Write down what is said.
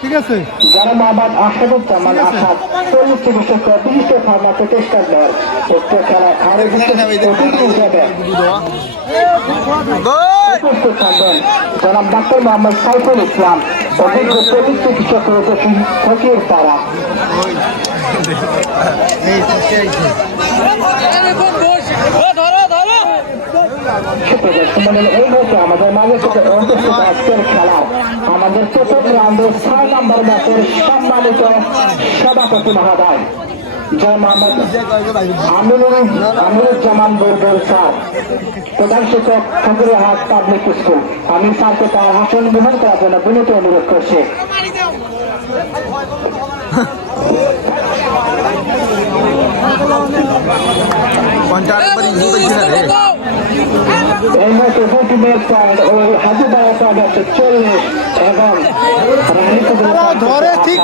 ঠিক আছে যারা মোহাম্মদ আসাদুজ্জামান আসাদ 40 চিকিৎসক বিশিষ্ট ফার্মা প্রতিষ্ঠানের উক্ত খেলা খারে অতিথি হিসেবে উপস্থিত থাকবেন জনাব ডাক্তার মোহাম্মদ সাইফুল ইসলাম অভিজ্ঞ প্রবীণ চিকিৎসক রূপসী ফকির পাড়া। এই মুহূর্তে আমাদের মাঝে থেকে অনুষ্ঠিত আজকের খেলার আমাদের প্রথম রাউন্ডের 6 নম্বর ম্যাচের সম্মানিত সভাপতি মহোদয় জয় মোহাম্মদ আমিরুজ্জামান বরবর স্যার, প্রধান শিক্ষক ফকিরহাট পাবলিক স্কুল। আমি স্যারকে তার আসন গ্রহণ করার জন্য বিনীত অনুরোধ করছি। এই মুহূর্তে প্রতিমের পয়েন্ট ওই হাজিবাড়া পয়েন্ট হচ্ছে 40 এবং ধরে ঠিক